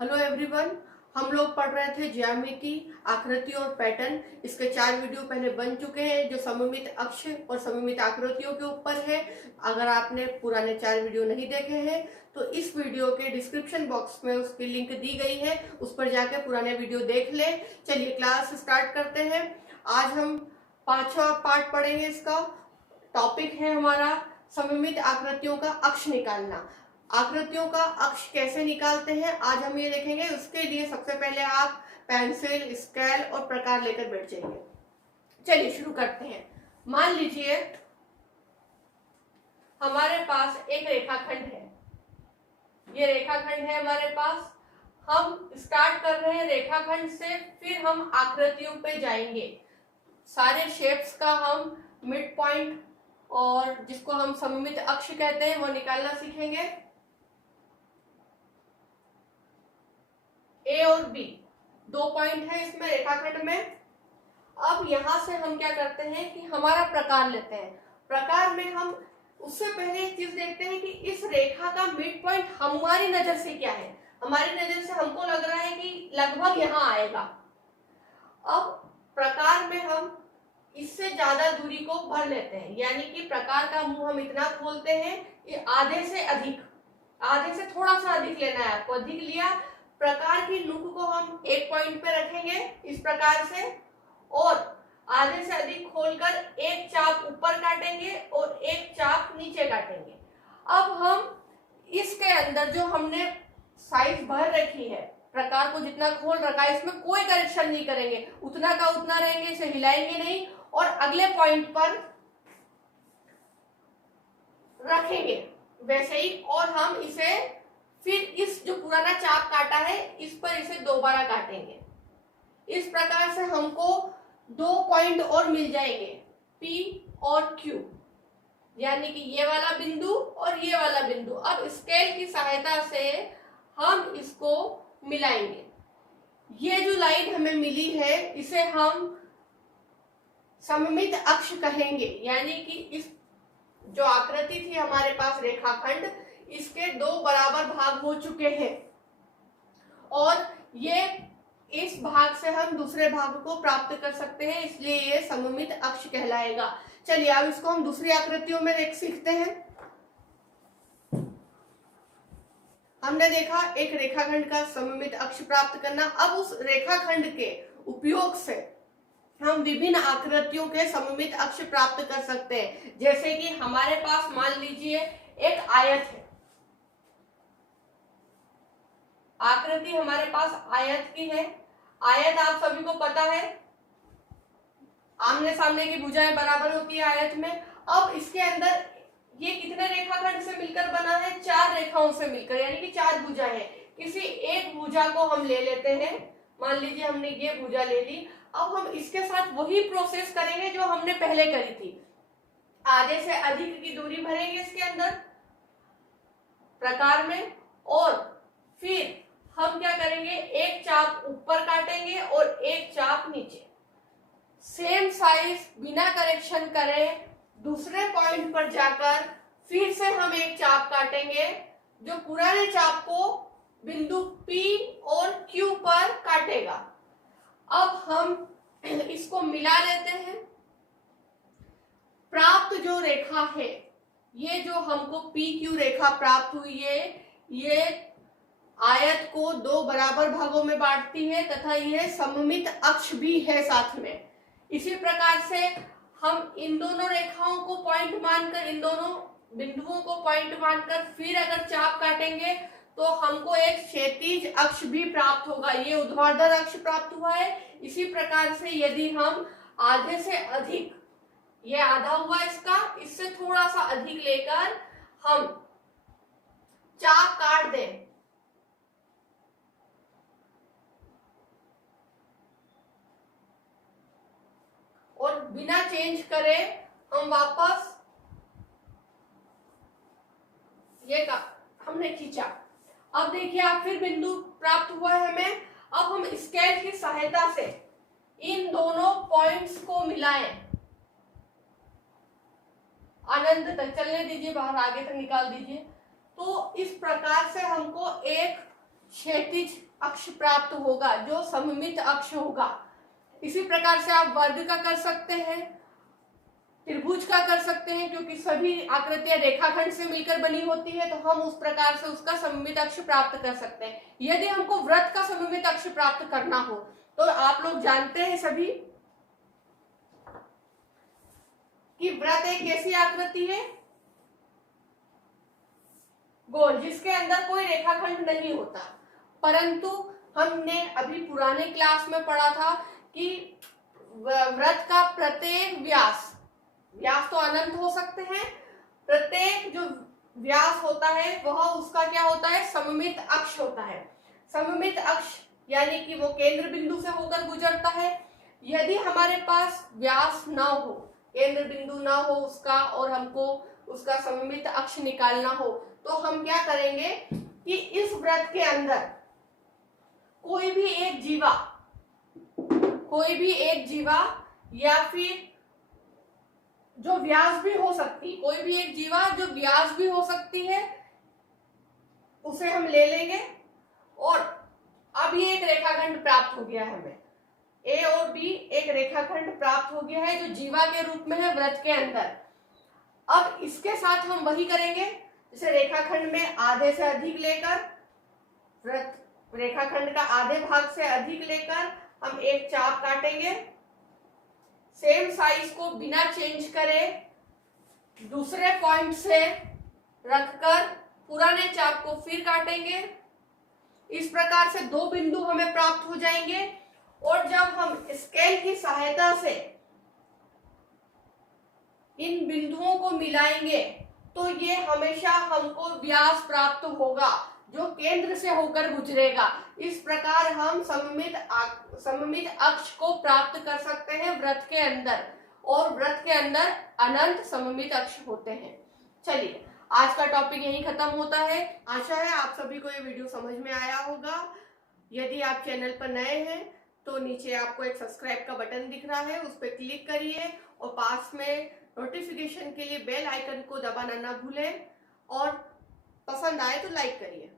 Hello everyone. हम लोग पढ़ रहे थे ज्यामिति, आकृति और पैटर्न। इसके 4 वीडियो पहले बन चुके हैं जो सममित अक्ष और सममित आकृतियों के ऊपर है। अगर आपने पुराने 4 वीडियो नहीं देखे हैं तो इस वीडियो के डिस्क्रिप्शन बॉक्स में उसकी लिंक दी गई है, उस पर जाके पुराने वीडियो देख ले। चलिए क्लास स्टार्ट करते हैं। आज हम 5वां पार्ट पढ़ेंगे। इसका टॉपिक है हमारा सममित आकृतियों का अक्ष निकालना। आकृतियों का अक्ष कैसे निकालते हैं आज हम ये देखेंगे। उसके लिए सबसे पहले आप पेंसिल, स्केल और प्रकार लेकर बैठ जाइए। चलिए शुरू करते हैं। मान लीजिए हमारे पास एक रेखाखंड है। ये रेखाखंड है हमारे पास। हम स्टार्ट कर रहे हैं रेखाखंड से, फिर हम आकृतियों पे जाएंगे। सारे शेप्स का हम मिड पॉइंट और जिसको हम सममित अक्ष कहते हैं वो निकालना सीखेंगे। ए और बी 2 पॉइंट है इसमें रेखाखंड में। अब यहां से हम क्या करते हैं कि हमारा प्रकार लेते हैं। प्रकार में हम उससे पहले एक चीज देखते हैं कि इस रेखा का मिड पॉइंट हमारी नजर से क्या है। हमारी नजर से हमको लग रहा है कि लगभग यहां आएगा। अब प्रकार में हम इससे ज्यादा दूरी को भर लेते हैं, यानी कि प्रकार का मुंह हम इतना खोलते हैं कि आधे से अधिक, आधे से थोड़ा सा अधिक लेना है आपको। अधिक लिया, प्रकार की नुक को हम एक पॉइंट पे रखेंगे इस प्रकार से, और आधे से अधिक खोलकर एक चाप ऊपर काटेंगे और एक चाप नीचे काटेंगे। अब हम इसके अंदर जो हमने साइज भर रखी है, प्रकार को जितना खोल रखा है, इसमें कोई करेक्शन नहीं करेंगे, उतना का उतना रहेंगे, इसे हिलाएंगे नहीं और अगले पॉइंट पर रखेंगे वैसे ही। और हम इसे फिर इस जो पुराना चाप काटा है इस पर इसे दोबारा काटेंगे। इस प्रकार से हमको 2 पॉइंट और मिल जाएंगे, P और Q, यानी कि ये वाला बिंदु और ये वाला बिंदु। अब स्केल की सहायता से हम इसको मिलाएंगे। ये जो लाइन हमें मिली है इसे हम सममित अक्ष कहेंगे, यानी कि इस जो आकृति थी हमारे पास रेखाखंड, इसके 2 बराबर भाग हो चुके हैं और ये इस भाग से हम दूसरे भाग को प्राप्त कर सकते हैं, इसलिए ये सममित अक्ष कहलाएगा। चलिए अब इसको हम दूसरी आकृतियों में देख सीखते हैं। हमने देखा एक रेखाखंड का सममित अक्ष प्राप्त करना। अब उस रेखाखंड के उपयोग से हम विभिन्न आकृतियों के सममित अक्ष प्राप्त कर सकते हैं। जैसे कि हमारे पास मान लीजिए एक आयत है। आकृति हमारे पास आयत की है। आयत आप सभी को पता है, आमने सामने की भुजाएं बराबर होती है आयत में। अब इसके अंदर ये कितने रेखाखंड से मिलकर बना है? 4 रेखाओं से मिलकर, यानी कि 4 भुजाएं हैं। किसी एक भुजा को हम ले लेते हैं। मान लीजिए हमने ये भुजा ले ली। अब हम इसके साथ वही प्रोसेस करेंगे जो हमने पहले करी थी। आधे से अधिक की दूरी भरेंगे इसके अंदर प्रकार में, और फिर हम क्या करेंगे, एक चाप ऊपर काटेंगे और एक चाप नीचे। सेम साइज बिना करेक्शन करे दूसरे पॉइंट पर जाकर फिर से हम एक चाप काटेंगे जो पुराने चाप को बिंदु P और Q पर काटेगा। अब हम इसको मिला लेते हैं। प्राप्त जो रेखा है, ये जो हमको PQ रेखा प्राप्त हुई है, ये आयत को 2 बराबर भागों में बांटती है तथा यह सममित अक्ष भी है साथ में। इसी प्रकार से हम इन दोनों रेखाओं को पॉइंट मानकर, इन दोनों बिंदुओं को पॉइंट मानकर फिर अगर चाप काटेंगे तो हमको एक क्षैतिज अक्ष भी प्राप्त होगा। ये ऊर्ध्वाधर अक्ष प्राप्त हुआ है। इसी प्रकार से यदि हम आधे से अधिक, ये आधा हुआ इसका, इससे थोड़ा सा अधिक लेकर हम चाप काट दें और बिना चेंज करे हम वापस ये हमने खींचा। अब देखिए आप फिर बिंदु प्राप्त हुआ है हमें। अब हम स्केल की सहायता से इन दोनों पॉइंट्स को मिलाएं। अनंत तक चलने दीजिए, बाहर आगे तक निकाल दीजिए। तो इस प्रकार से हमको एक क्षैतिज अक्ष प्राप्त होगा, जो सममित अक्ष होगा। इसी प्रकार से आप वर्ग का कर सकते हैं, त्रिभुज का कर सकते हैं, क्योंकि सभी आकृतियां रेखाखंड से मिलकर बनी होती है, तो हम उस प्रकार से उसका सममित अक्ष प्राप्त कर सकते हैं। यदि हमको वृत्त का सममित अक्ष प्राप्त करना हो तो आप लोग जानते हैं सभी कि वृत्त एक ऐसी आकृति है गोल, जिसके अंदर कोई रेखाखंड नहीं होता। परंतु हमने अभी पुराने क्लास में पढ़ा था कि वृत्त का प्रत्येक व्यास तो अनंत हो सकते हैं, प्रत्येक जो व्यास होता है वह उसका क्या होता है, सममित अक्ष होता है। सममित अक्ष यानी कि वो केंद्र बिंदु से होकर गुजरता है। यदि हमारे पास व्यास ना हो, केंद्र बिंदु ना हो उसका, और हमको उसका सममित अक्ष निकालना हो, तो हम क्या करेंगे कि इस वृत्त के अंदर कोई भी एक जीवा या फिर जो व्यास भी हो सकती, कोई भी एक जीवा जो व्यास भी हो सकती है, उसे हम ले लेंगे। और अब ये एक रेखाखंड प्राप्त हो गया है हमें, ए और बी एक रेखाखंड प्राप्त हो गया है जो जीवा के रूप में है वृत्त के अंदर। अब इसके साथ हम वही करेंगे, जैसे रेखाखंड में आधे से अधिक लेकर, वृत्त रेखाखंड का आधे भाग से अधिक लेकर हम एक चाप काटेंगे। सेम साइज को बिना चेंज करे दूसरे पॉइंट से रखकर पुराने चाप को फिर काटेंगे। इस प्रकार से दो बिंदु हमें प्राप्त हो जाएंगे। और जब हम स्केल की सहायता से इन बिंदुओं को मिलाएंगे तो ये हमेशा हमको व्यास प्राप्त होगा जो केंद्र से होकर गुजरेगा। इस प्रकार हम सममित अक्ष को प्राप्त कर सकते हैं वृत्त के अंदर, और वृत्त के अंदर अनंत सममित अक्ष होते हैं। चलिए, आज का टॉपिक यहीं खत्म होता है। आशा है आप सभी को ये वीडियो समझ में आया होगा। यदि आप चैनल पर नए हैं तो नीचे आपको एक सब्सक्राइब का बटन दिख रहा है, उस पर क्लिक करिए और पास में नोटिफिकेशन के लिए बेल आइकन को दबाना ना भूलें, और पसंद आए तो लाइक करिए।